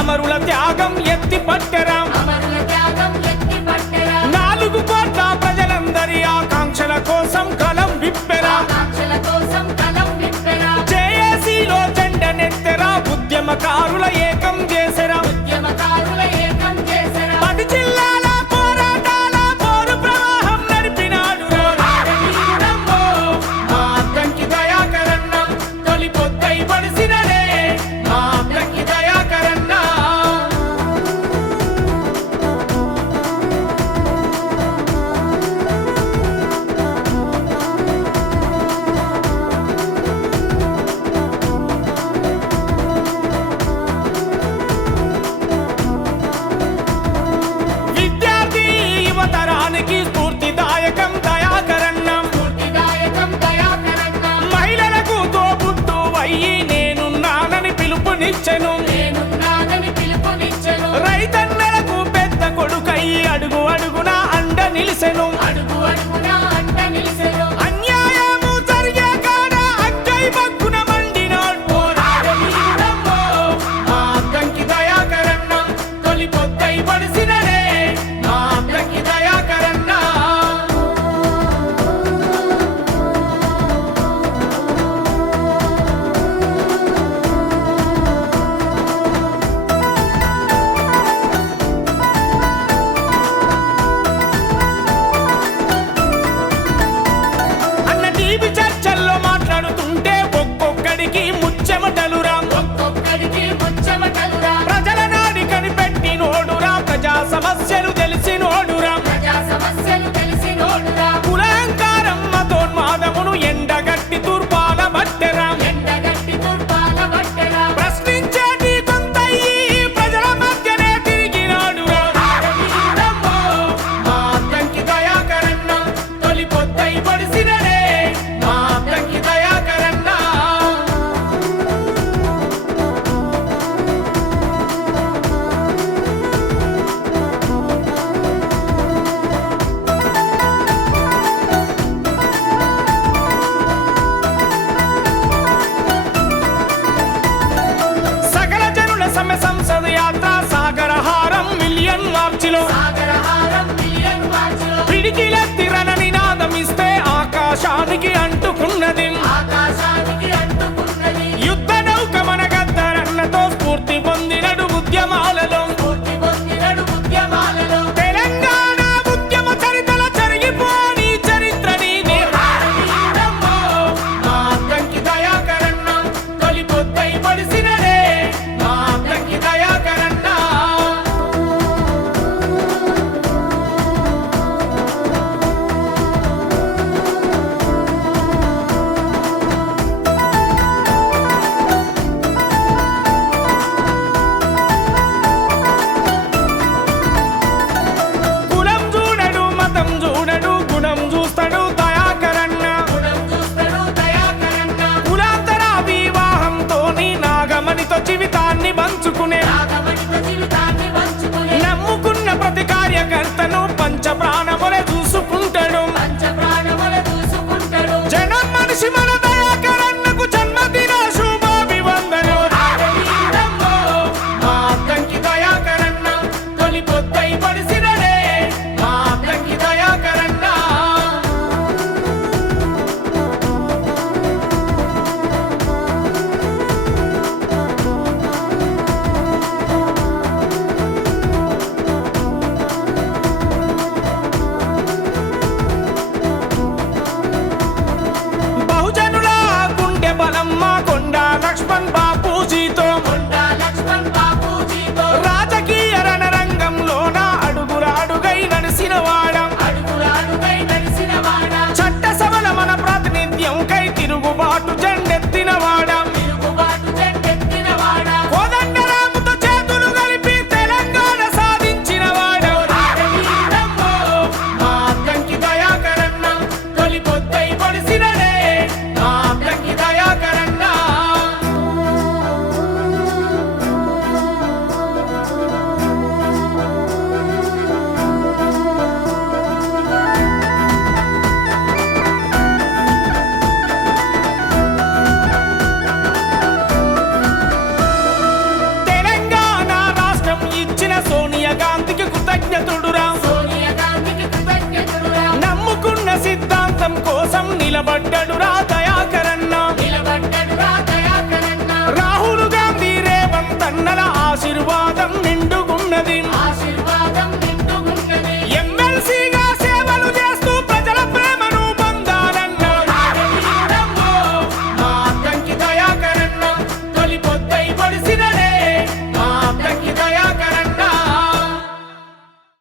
అమరుల త్యాగం ఎత్తి పట్టెరా. 4 కోట్ల ప్రజలందరి ఆకాంక్షల కోసం కలం విప్పెరా. జేఏసీలో జెండనెత్తెరా, ఉద్యమకారుల ఏకం చేసెరా. 10 జిల్లాల పోరాటాల పోరు ప్రవాహం నడిపినాడు మా అద్దంకి దయాకరన్న. తొలి పొద్దై పడిసినడే మా అద్దంకి దయాకరన్న. విద్యార్థి యువతరానికి స్ఫూర్తిదాయకం దయాకరన్న. మహిళలకు తోబుట్టువయ్యి నేనున్నానని పిలుపునిచ్చెను. రైతన్నలకు పెద్ద కొడుకై అడుగు అడుగున అండ నిలిసెను. అన్యాయము జరిగే కాడ అక్కై బగ్గున మండినాడు మా అద్దంకి దయాకరన్న. తొలి పొద్దై పడిసినడే మా అద్దంకి దయాకరన్న. అన్న టీవీ చర్చల్లో మాట్లాడుతుంటే ఒక్కొక్కడికి ముచ్చెమటలురా. ప్రజల నాడి కనిపెట్టినోడురా, ప్రజా సమస్యలు తెలిసినోడురా. కులహంకారం మతోన్మాదమును ఎండగట్టి తూర్పాల బట్టెరా. ప్రశ్నించేటి కొంతయ్యి ప్రజల మధ్యనే తిరిగినాడురా మా అద్దంకి దయాకరన్న. తొలి పొద్దై పడిసినడే మా అద్దంకి దయాకరన్న. సకల జనుల సమ్మె సంసద యాత్ర సాగరహారం మిలియన్ మార్చిలో. పిడికిలెత్తిరన నినాదమిస్తే ఆకాశానికి అంటుకున్నది. యుద్ధ నౌక మన గద్దరన్నతో స్ఫూర్తి పొందినడు ఉద్యమాలలో. తెలంగాణ ఉద్యమ చరితల జరిగిపోని చరిత్ర నీదే మా అద్దంకి దయాకరన్న. తొలి పొద్దై పడిసినడే మా అద్దంకి దయాకరన్న. నిలబడ్డడు రా